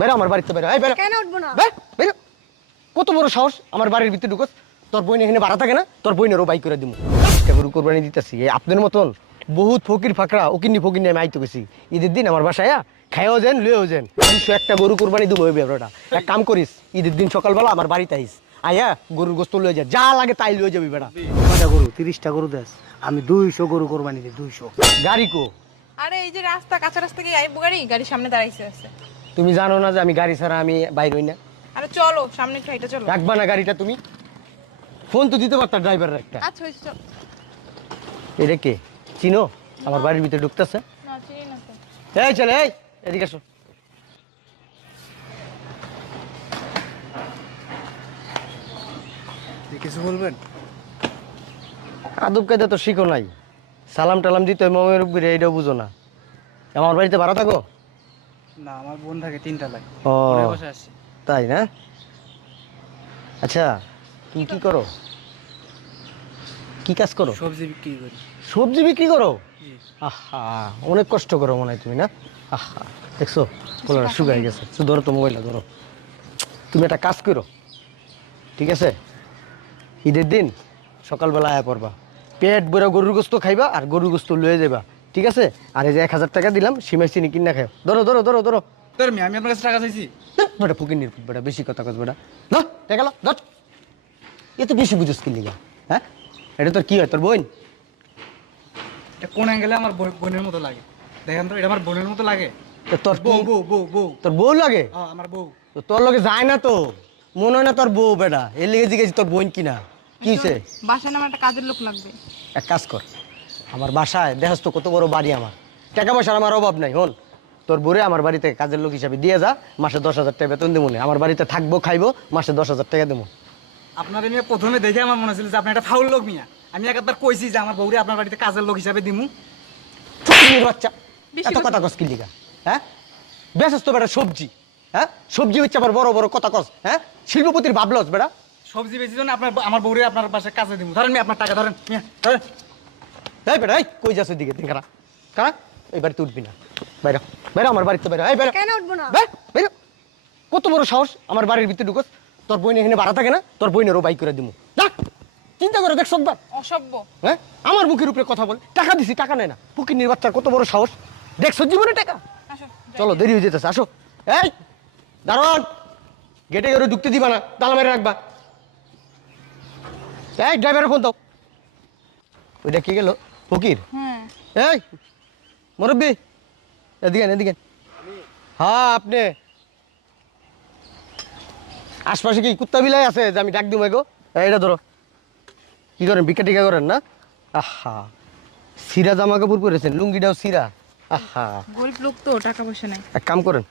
বেরো আমার বাড়িতে বেরো, এই বেরো। কেন উঠবো না? বেরো। কত বড় সাহস আমার বাড়ির ভিতরে ঢুকোস? তোর বোন এখানে ভাড়া থাকে না? তোর বোনেরও বাই করে দিমু। একটা গরু কোরবানি দিতেছি, এই আপনার মতন বহুত ফকির ফাকরা ওকিন্নি ফকিন্নি আমি আইতে গেছি ঈদের দিন আমার বাসায় খাইও যান লুয়েও যান 201টা গরু কোরবানি দেবো ওই ব্যাপারটা। এক কাম করিস, ঈদের দিন সকালবেলা আমার বাড়িতে আইস, আয়া গরুর গোস্ত লয়ে যা, যা লাগে তাই লয়ে যাবি বেটা। কয়টা গরু? 30টা গরু দেস, আমি 200 গরু কোরবানি দিই, 200। গাড়ি কো? আরে এই যে রাস্তা, কাঁচা রাস্তা কি আইবো গাড়ি? গাড়ির সামনে দাঁড়াইছে আছে। তুমি জানো না যে আমি গাড়ি ছাড়া আমি বাইর হই না? আরে চলো সামনে একটু হাইটা চলো। রাখবা না গাড়িটা তুমি? ফোন তো দিতে পারতা ড্রাইভারের একটা। আচ্ছা হইছে চল। এটা কে চিনো? আমার বাড়ির ভিতরে ঢুকতেছে। না চিনি না তো। এই চলে, এই এদিকে আসো। কিছু বলবেন? আদব কায়দা তো শিখো নাই, সালাম টালাম দিতে মমের উপরে, এইটাও বুঝো না। আমার বাড়িতে ভাড়া থাকো? না, আমার বোন থাকে 3টা লাই। ও পরে বসে আসছি। তাই না? আচ্ছা তুমি কি করো, কি কাজ করো? সবজি বিক্রি করি। সবজি বিক্রি করো? জি। আহা, অনেক কষ্ট করো মনে হয় তুমি না? আহা, দেখছো কোলাটা শুকাই গেছে। তো ধরো তো মোবাইলটা ধরো। তুমি একটা কাজ করো, ঠিক আছে? ঈদের দিন সকালবেলা আয়া পড়বা, পেট ভরে গরুর গোস্ত খাইবা আর গরুর গোস্ত লয়ে যাবা, ঠিক আছে? আর এই যে 1000 টাকা দিলাম, সিমাই চিনি কিনা খাও। ধরো ধরো ধরো ধরো। তোর মেয়ে, আমি আপনার কাছে টাকা চাইছি? বেটা পুকির নির্পুত বেটা, বেশি কথা কস বেটা। ধর টাকা লো, ধর। এ তো বেশি বুঝোস কি লিগা? হ্যাঁ, এটা তোর কি হয়, তোর বোন? এটা কোন অ্যাঙ্গেলে আমার বোনের মতো লাগে? দেখেন তো, এটা আমার বোনের মতো লাগে? তো তোর বউ কি- বউ বউ বউ। তোর বউ লাগে? হ্যাঁ, আমার বউ। তো তোর লগে যায় না তো, মনে হয় না তোর বউ বেটা। এর লেগে জিজ্ঞেস তোর বোন কিনা। কি হয়েছে? বাসায় নামে একটা কাজের লোক লাগবে। এক কাজ কর, আমার বাসায় দেখস তো কত বড় বাড়ি আমার, টাকা পয়সার আমার অভাব নাই। হন, তোর বোরে আমার বাড়িতে কাজের লোক হিসাবে দিয়ে যা, মাসে 10,000 টাকা বেতন দেবো। আমার বাড়িতে থাকবো, খাইবো, মাসে 10,000 টাকা দেবো। আপনার মেয়ে প্রথমে দেখে আমার মনে ছিল যে আপনি একটা ফাউল লোক মিয়া। আমি একবার কইছি যে আমার বউরে আপনার বাড়িতে কাজের লোক হিসাবে দিমু। ফকিন্নির বাচ্চা, বেশি এত কথা কস কি লিগা? হ্যাঁ, বেসস তো বেটা সবজি। হ্যাঁ, সবজি হচ্ছে আবার বড় বড় কথা কস। হ্যাঁ, শিল্পপতির ভাবলস বেটা। সবজি বেশি জন্য আপনার আমার বউরে আপনার বাসায় কাজে দিমু। ধরেন মিয়া, আপনার টাকা ধরেন মিয়া, ধরেন। এই বেটা, এই কই যাস ওইদিকে? তুই খারা খারা, এই বাড়িতে উঠবি না। বাইরে বাইরে, আমার বাড়িতে বাইরে। এই বাইরে। কেন উঠবো না? বাইরে। কত বড় সাহস আমার বাড়ির ভিতরে ঢুকোস? তোর বোন এখানে ভাড়া থাকে না? তোর বোনেরও বাই করে দিমু। দেখ, চিন্তা করে দেখ সববার। অসভ্য। হ্যাঁ, আমার মুখের উপরে কথা বল। টাকা দিছি, টাকা নেয় না। ফকিন্নির বাচ্চার কত বড় সাহস, দেখছো জীবনে টাকা? আসো চলো, দেরি হয়ে যেতেছে, আসো। এই দারোয়ান, গেটে করে ঢুকতে দিবা না, তালা মেরে রাখবা। এই ড্রাইভারের ফোন দাও। ওইটা কি গেল? ফকির? হ্যাঁ। এই মুরব্বি, এদিকে এদিকে। হ্যাঁ আপনি আশপাশে কি কুত্তা বিলাই আছে যে আমি ডাক দিব গো? এইটা ধরো। কি করেন, ভিক্ষা টিকা করেন না? আহা, সিরা জামা কাপড় পরেছেন, লুঙ্গিটাও সিরা। আহা, গরিব লোক তো, টাকা পয়সা নাই। এক কাম করেন,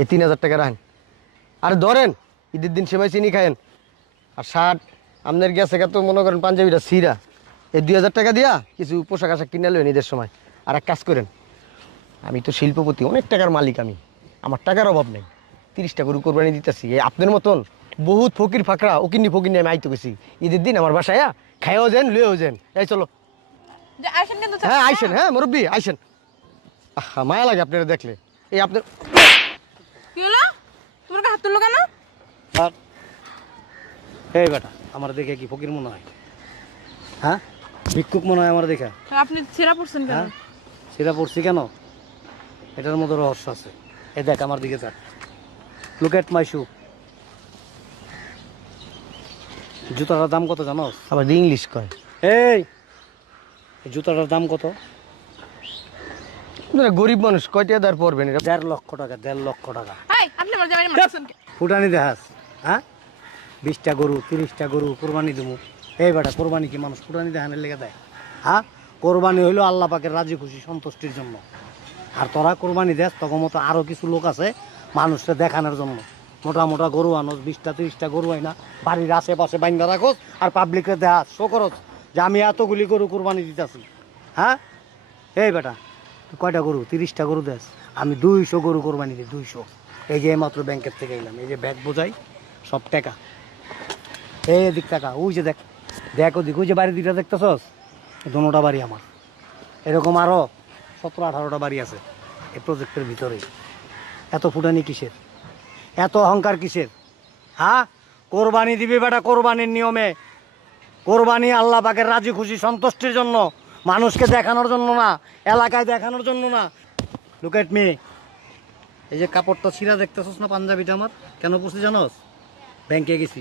এই 3,000 টাকা রাখেন। আরে ধরেন, ঈদের দিন সেমাই চিনি খায়েন। আর শার্ট আপনার গেছে তো মনে করেন পাঞ্জাবিটা সিরা, এই 2,000 টাকা দিয়া কিছু পোশাক আশাক কিনে নেবেন ঈদের সময়। আর এক কাজ করেন, আমি তো শিল্পপতি, অনেক টাকার মালিক আমি, আমার টাকার অভাব নেই। 30টা গরু কোরবানি দিতেছি, এই আপনার মতন বহুত ফকির ফাকরা ওকিন্নি ফকিন্নি আমি আইতে গেছি ঈদের দিন আমার বাসায় খাইও যান লুয়েও যান। এই চলো। যে আইসেন কিন্তু। হ্যাঁ আইসেন, হ্যাঁ মুরব্বি আইসেন। আহা, মায়া লাগে আপনারা দেখলে। এই আপনার কি হলো? তোমার হাত তুললো কেন? আর এই বেটা, আমার দেখে কি ফকির মনে হয়? হ্যাঁ, ভিক্ষুক মনে হয় আমার দেখে? আপনি ছেঁড়া পড়ছেন কেন? হ্যাঁ, সেটা পড়ছি কেন? এটার মধ্যে রহস্য আছে। এই দেখ আমার দিকে দেখ, লুক এট মাই শু। জুতাটার দাম কত জানোস? আবার ইংলিশ কয়। এই জুতাটার দাম কত? আপনারা গরিব মানুষ, কয়টা দার পড়বেন এটা? 1.5 লক্ষ টাকা। 1.5 লক্ষ টাকা। এই আপনি আমার জামাই মারছেন কেন? ফুটানি দেখাস? হ্যাঁ, 20টা গরু 30টা গরু কোরবানি দেবো। এই বেটা, কোরবানি কি মানুষ ফুটানি দেখানোর লেগে দেয়? হ্যাঁ, কোরবানি হইলো আল্লাহ পাকের রাজি খুশি সন্তুষ্টির জন্য। আর তোরা কোরবানি দেস তখন মতো আরও কিছু লোক আছে মানুষকে দেখানোর জন্য। মোটা মোটা গরু আনোস, 20টা 30টা গরু হয় না, বাড়ির আশেপাশে বাইন্দা রাখোস আর পাবলিকে দেখাস, শো করস যে আমি এতগুলি গরু কোরবানি দিতেছি। হ্যাঁ, এই বেটা, তুই কয়টা গরু? 30টা গরু দেস, আমি 200 গরু কোরবানি দিই, 200। এই যে মাত্র ব্যাংকের থেকে এলাম, এই যে ব্যাগ বোঝাই সব টাকা। এই দিক টাকা, ওই যে দেখ দেখ ওদিক, ওই যে বাড়ি দুইটা দেখতেছস, দোনোটা বাড়ি আমার। এরকম আরও 17-18টা বাড়ি আছে এই প্রজেক্টের ভিতরেই। এত ফুটানি কিসের, এত অহংকার কিসের? হ্যাঁ, কোরবানি দিবি বেটা কোরবানির নিয়মে। কোরবানি আল্লাহ পাকের রাজি খুশি সন্তুষ্টির জন্য, মানুষকে দেখানোর জন্য না, এলাকায় দেখানোর জন্য না। Look at me. এই যে কাপড়টা ছিঁড়া দেখতেছস না পাঞ্জাবিটা আমার, কেন পড়ছি জানোস? ব্যাংকে গেছি,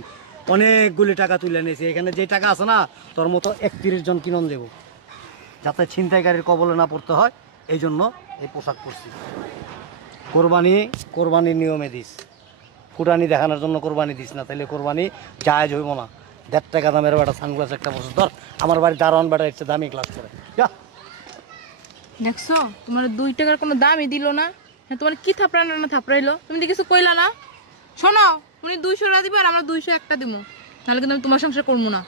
অনেকগুলি টাকা তুলে নিয়েছি। এখানে যে টাকা আছে না, তোর মতো 31 জন কিনন দেবো, যাতে ছিনতাইকারীর কবলে না পড়তে হয়। এই জন্য এই পোশাক পরছি। কোরবানির নিয়মে দিস, ফুটানি দেখানোর জন্য কোরবানি দিস না, তাহলে কোরবানি জায়েজ হইব না। 1.5 টাকা দামের বেটা সানগ্লাস একটা বছর ধর, আমার বাড়ি দারোয়ান বেটা এর চেয়ে দামি ক্লাস করে। যা। দেখছো তোমার 2 টাকার কোনো দামই দিল না। হ্যাঁ, তোমার কি থাপড়ানো না থাপড়াইলো, তুমি তো কিছু কইলা না। শোনো, উনি 200 টাকা দিবে আর আমরা 201 দিব, নাহলে কিন্তু আমি তোমার সংসার করবো না।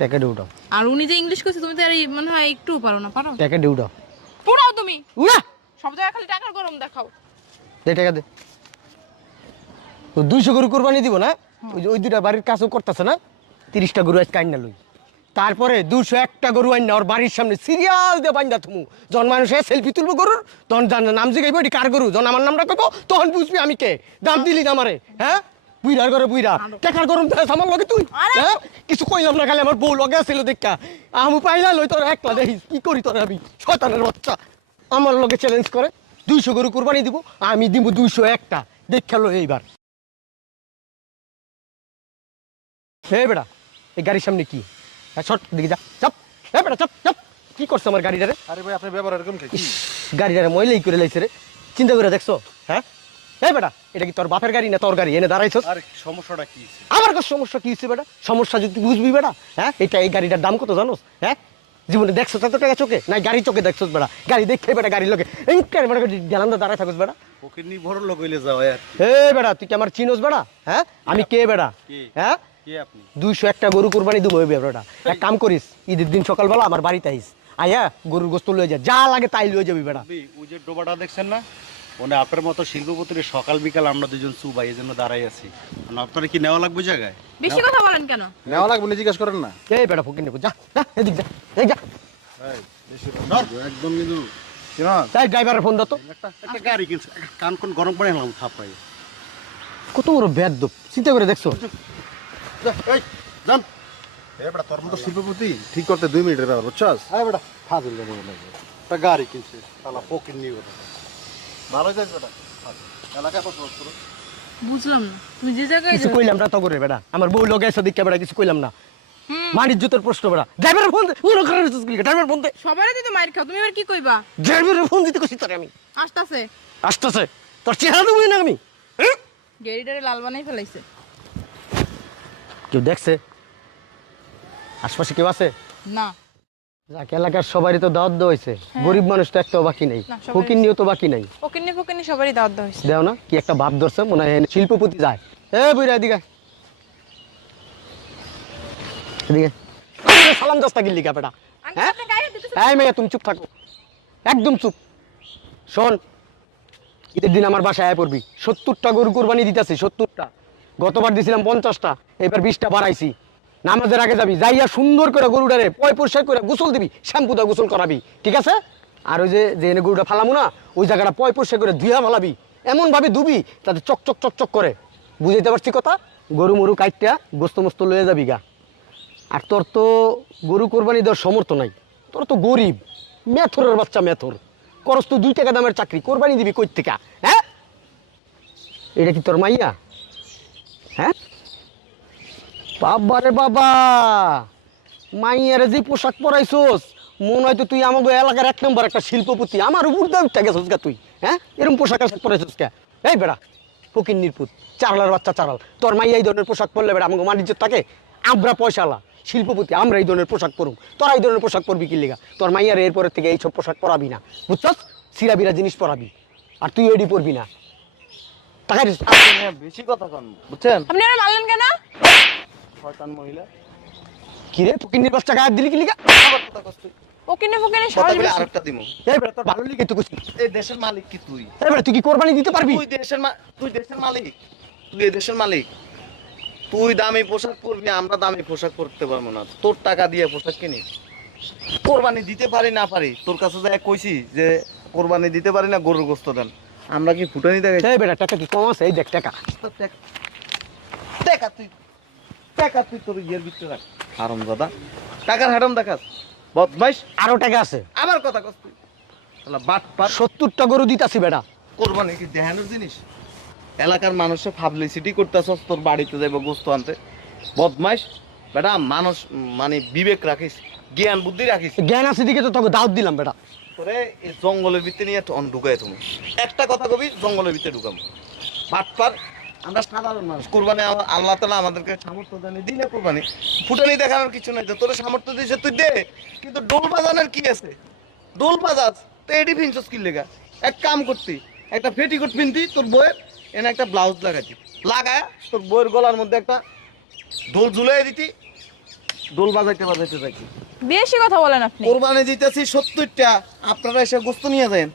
টাকা ডিউটাও, আর উনি যে ইংলিশ কইছে তুমি তো আর মনে হয় একটু পারো না। পারো? টাকা ডিউটাও। পুরাও তুমি উড়া সব জায়গায় খালি টাকার গরম দেখাও। দে টাকা দে। ও 200 গরু কোরবানি দিব না, ওই দুটা বাড়ির কাজও করতেছে না, 30টা গরু আজকে আইনা লই। তারপরে 201টা গরু আইনা ওর বাড়ির সামনে সিরিয়াল দিয়ে বান্ধা থুমু। যখন মানুষে সেলফি তুলবো গরুর, তখন নাম জিগাইবো এটি কার গরু। যখন আমার নামটা কইব তখন বুঝবি আমি কে। দাম দিলি না আমারে, হ্যাঁ? বুইরার ঘরে বুইরা টাকার গরম দেখাস আমার লগে তুই, হ্যাঁ? কিছু কইলাম না, খালি আমার বউ লগে আছিল দেখা আমু পাইলা লই তোর একলা দেখিস কি করি তোর আমি। শয়তানের বাচ্চা আমার লগে চ্যালেঞ্জ করে 200 গরু কোরবানি দিব, আমি দিব 201টা। দেখা লো এইবার। হে বেটা, এই গাড়ির সামনে কি? শর্ট দিকে যা, চাপ। হে বেটা চাপ চাপ। কি করছে আমার গাড়িটারে? আরে ভাই আপনার ব্যাপার এরকম কি? গাড়িটারে ময়লাই করে লাইছে রে। চিন্তা করে দেখছো? হ্যাঁ, হে বেটা, এটা কি তোর বাপের গাড়ি না তোর গাড়ি? এনে দাঁড়াইছস। আরে সমস্যাটা কি? আমার কাছে সমস্যা কি হচ্ছে বেটা? সমস্যা যদি তুই বুঝবি বেটা, হ্যাঁ? এই গাড়িটার দাম কত জানোস? হ্যাঁ, জীবনে দেখছো এত টাকা চোখে? না গাড়ি চোখে দেখছোস বেটা? গাড়ি দেখে বেটা গাড়ির লোকে গেলাম দাঁড়ায় থাকোস বেটা। ওকে নির্ভর লোক হইলে যাও আর হে বেটা, তুই কি আমার চিনোস বেটা? হ্যাঁ, আমি কে বেটা? কে? হ্যাঁ, কে আপনি? 201টা গরু কোরবানি দেবো ওই বেটা। এক কাম করিস, ঈদের দিন সকালবেলা আমার বাড়িতে আইস, আইয়া গরুর গোস্ত লয়ে যা, যা লাগে তাই লয়ে যাবি বেটা। ওই যে ডোবাটা দেখছেন না, মানে আপনার মতো শিল্পপতির সকাল বিকাল আমরা দুজন সুবাই এই জন্য দাঁড়াই আছি। মানে আপনারা কি নেওয়া লাগবে জায়গায়? বেশি কথা বলেন কেন? নেওয়া লাগবে না জিজ্ঞাসা করেন না। এই বেটা ফকির নেবো, যা যা এদিক যা, এই যা। একদম কিন্তু তাই ড্রাইভারের ফোন দাও তো। একটা গাড়ি কিনছে, কান কোন গরম পানি হলাম থাপাই। কত বড় বেদ, চিন্তা করে দেখছো? যান এবার তোর মতো শিল্পপতি ঠিক করতে 2 মিনিটের ব্যাপার, বুঝছস? আরে বেটা ফাজিল একটা গাড়ি কিনছে, শালা ফকির নিয়ে কথা। ভালো যাস বেটা, এলাকা বসবাস করো। বুঝলাম না, তুমি যে জায়গায় কিছু কইলাম না তো করে বেটা, আমার বউ লগে এসে দেখে বেটা কিছু কইলাম না। মানির জুতোর প্রশ্ন বেটা, ড্রাইভারের ফোন দে, ওর ঘরে ড্রাইভার ফোন দে। সবারই তো মাইর খাও, তুমি এবার কি কইবা? ড্রাইভারের ফোন দিতে কইছি তোরে আমি। আসতাছে আসতেছে, তোর চেহারা দেবই না আমি। গেরিটারে লাল বানাই ফেলাইছে। কেউ দেখছে? আশপাশে কেউ আছে? না যাক, এলাকার সবারই তো দাওয়াত দেওয়া হয়েছে, গরিব মানুষ তো একটাও বাকি নাই, না, সবারই- ফকির নিয়েও তো বাকি নাই। ফকিন্নি সবারই দাওয়াত দেওয়া হয়েছে। দেও না, কি একটা ভাব ধরছে, মনে হয় এনে শিল্পপতি যায়। এ বুইরা এদিকে এদিকে সালাম দস্তা গিল্লি কা বেটা, হ্যাঁ? আপনি গায়ে দিতেছেন? এই মেয়ে তুমি চুপ থাকো, একদম চুপ। শোন, ঈদের দিন আমার বাসায় আয় পড়বি। 70টা গরু কোরবানি দিতেছি, 70টা। গতবার দিছিলাম 50টা, এবার 20টা বাড়াইছি। নামাজের আগে যাবি, যাইয়া সুন্দর করে গরুটারে পরিষ্কার করে গোসল দিবি, শ্যাম্পু দা গোসল করাবি, ঠিক আছে? আর ওই যে এনে গরুটা ফালামু না, ওই জায়গাটা পরিষ্কার করে ধুয়া ফালাবি, এমন ভাবে ধুবি তাতে চকচক চকচক করে। বুঝাইতে পারছি কথা? গরু মরু কাইটটা গোস্ত মোস্ত লয়ে যাবি গা। আর তোর তো গরু কোরবানি দেওয়ার সমর্থ নাই, তোর তো গরিব, মেথরের বাচ্চা মেথর। করস তো 2 টাকা দামের চাকরি, কোরবানি দিবি কই থেকে? হ্যাঁ, এটা কি তোর মাইয়া? হ্যাঁ, বাবা রে বাবা, মাইয়ারে যে পোশাক পরাইছোস, মনে হয় তো তুই আমাদের এলাকার 1 নম্বর একটা শিল্পপতি। আমার উপর দিয়ে উঠতে গেছিস গা তুই, হ্যাঁ? এরকম পোশাক আশাক পরাইছোস কে? এই বেড়া ফকির নির্পুত, চারলার বাচ্চা চারাল, তোর মাইয়া এই ধরনের পোশাক পরলে বেড়া আমাকে মানিজ্য থাকে? আমরা পয়সালা শিল্পপতি, আমরা এই ধরনের পোশাক পরুম, তোরা এই ধরনের পোশাক পরবি কি লিগা? তোর মাইয়ার এরপরের থেকে এইসব পোশাক পরাবি না, বুঝছস? সিরা বিরা জিনিস পরাবি, আর তুই এডি পরবি না। টাকা দিস। বেশি কথা কন, বুঝছেন? আপনি আর মারলেন কেন? শয়তান মহিলা। কি রে ফকির বাচ্চা গায়ে দিলি কি লিগা? আবার কথা কষ্ট। ফকিন্নি কথা সবাই বলে আরেকটা দিমু। এই বেড়া তোর ভালো লিগে তো কইছি। এই দেশের মালিক কি তুই? এই বেড়া তুই কি কোরবানি দিতে পারবি? তুই দেশের মালিক, তুই এই দেশের মালিক। তুই দামি পোশাক পরবি, আমরা দামি পোশাক পরতে পারবো না। তোর টাকা দিয়ে পোশাক কিনি, কোরবানি দিতে পারি না পারি, তোর কাছে যাই কইছি যে কোরবানি দিতে পারি না, গরুর গোস্ত দেন। আমরা কি ফুটানি দেখাই এই বেটা টাকা কি কম আছে? এই দেখ টাকা। টাকা তুই তোর ইয়ের ভিতরে রাখ হারাম দাদা টাকার হারাম দেখাস বদমাইশ আরো টাকা আছে। আবার কথা কস তুই শালা বাট পার 70টা গরু দিতাছি বেটা। কোরবানি কি দেখানোর জিনিস এলাকার মানুষের পাবলিসিটি করতেছস তোর বাড়িতে যাইব গোস্ত আনতে বদমাইশ বেটা মানুষ মানে বিবেক রাখিস জ্ঞান বুদ্ধি রাখিস জ্ঞান আছে দিকে তো তোকে দাওয়াত দিলাম বেটা। তোরে এই জঙ্গলের ভিতরে নিয়ে ঢুকায় তুমি একটা কথা কবি জঙ্গলের ভিতরে ঢুকাম বাটপার আমরা সাধারণ মানুষ কোরবানি আল্লাহ তাআলা আমাদেরকে সামর্থ্য দেন দিলে কোরবানি ফুটানি দেখানোর কিছু নাই তোর সামর্থ্য দিয়েছে তুই দে কিন্তু ডোল বাজানোর কি আছে ডোল বাজাস তো এডি ফিনছস কি লেগা এক কাম করতি একটা পেটিকোট পিনতি তোর বইয়ের এনে একটা ব্লাউজ লাগাইতি লাগায় তোর বইয়ের গলার মধ্যে একটা ঢোল ঝুলাই দিতি ডোল বাজাইতে বাজাইতে যাইতি বেশি কথা বলেন আপনি। কোরবানি দিতেছি 70টা আপনারা এসে গোস্ত নিয়ে যান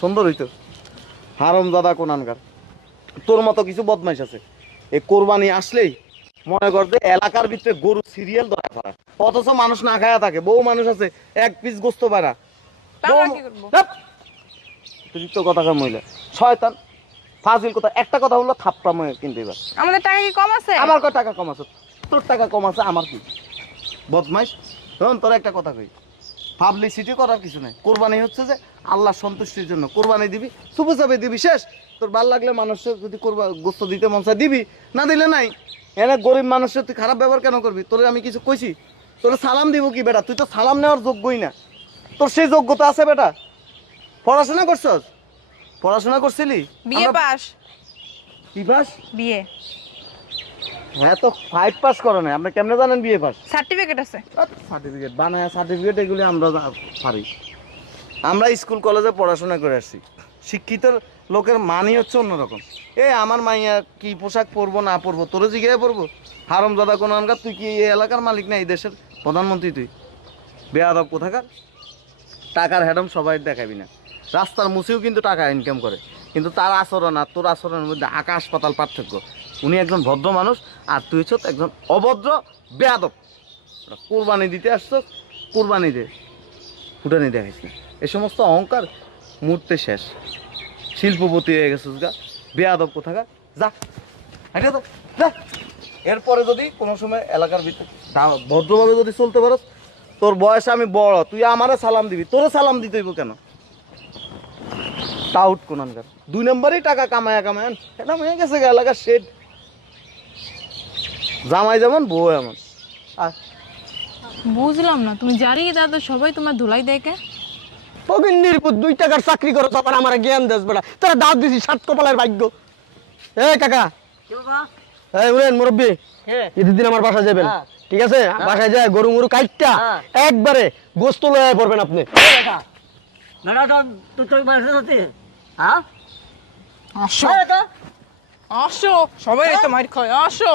সুন্দর হইতো হারাম দাদা কোনানকার তোর মতো কিছু বদমাইশ আছে এই কোরবানি আসলেই মনে কর যে এলাকার ভিতরে গরু সিরিয়াল ধরা ধরা অথচ মানুষ না খায়া থাকে বহু মানুষ আছে এক পিস গোস্ত পারা তারপর কি করবো? অতিরিক্ত কথা কম মহিলা শয়তান ফাজিল কথা একটা কথা বললো থাপ্পা ময়ে কিন্তু এবার আমাদের টাকা কি কম আছে? আমার কত টাকা কম আছে তোর টাকা কম আছে আমার কি বদমাইশ তখন তোর একটা কথা কই পাবলিসিটি করার কিছু নাই কোরবানি হচ্ছে যে আল্লাহ সন্তুষ্টির জন্য কোরবানি দিবি চুপে চাপে দিবি শেষ তোর ভাল লাগলে মানুষের যদি গোস্ত দিতে মন চায় দিবি না দিলে নাই এনে গরিব মানুষের তুই খারাপ ব্যবহার কেন করবি তোর আমি কিছু কইছি তোর সালাম দিব কি বেটা তুই তো সালাম নেওয়ার যোগ্যই না তোর সেই যোগ্যতা আছে বেটা পড়াশোনা করছস পড়াশোনা করছিলি বিয়ে আমরা- পাস। কি পাস বিয়ে হ্যাঁ তো 5 পাস করো না আপনি কেমনে জানেন বিএ পাস সার্টিফিকেট আছে। সার্টিফিকেট বানায় সার্টিফিকেট এগুলি আমরা পারি আমরা স্কুল কলেজে পড়াশোনা করে আসছি শিক্ষিত লোকের মানই হচ্ছে অন্যরকম আমার মাইয়া কি পোশাক পরবো না পরবো তোর জিজ্ঞাসা পরবো হারাম দাদা কোন আনকার তুই কি এই এলাকার মালিক না এই দেশের প্রধানমন্ত্রী তুই বেয়াদব কোথাকার টাকার হ্যাডম সবাই দেখাবি না রাস্তার মুছেও কিন্তু টাকা ইনকাম করে কিন্তু তার আচরণ আর তোর আচরণের মধ্যে আকাশ পাতাল পার্থক্য উনি একজন ভদ্র মানুষ আর তুই হচ্ছ একজন অভদ্র বেয়াদব কোরবানি দিতে আসছ কোরবানি দে ফুটানি দেখাইস না এই সমস্ত অহংকার মুহূর্তে শেষ শিল্পপতি হয়ে গেছিস গা বেয়াদব কোথাকার যা হাঁটিয়ে তো যা এরপরে যদি কোনো সময় এলাকার ভিতরে ভদ্রভাবে যদি চলতে পারস তোর বয়সে আমি বড় তুই আমারে সালাম দিবি তোরে সালাম দিতে হইব কেন টাউট কোনানকার 2 নম্বরই টাকা কামায়া এটা হয়ে গেছে এলাকার শেড জামাই যেমন বউ এমন আর বুঝলাম না, তুমি জারি দাদা সবাই তোমার ধুলাই দেয় কে? পগিন্নির পুত 2 টাকার চাকরি করো তারপর আমার জ্ঞান দেস বেটা। তোরা দাওয়াত দিছি 7 কপালের ভাগ্য। এই কাকা এই উড়েন মুরব্বি ঈদের দিন আমার বাসায় যাবেন ঠিক আছে? বাসায় যায় গরু মরু কাইটটা একবারে গোস্ত লয়ে পড়বেন আপনি। আসো আসো সবাই তো মার খায় আসো।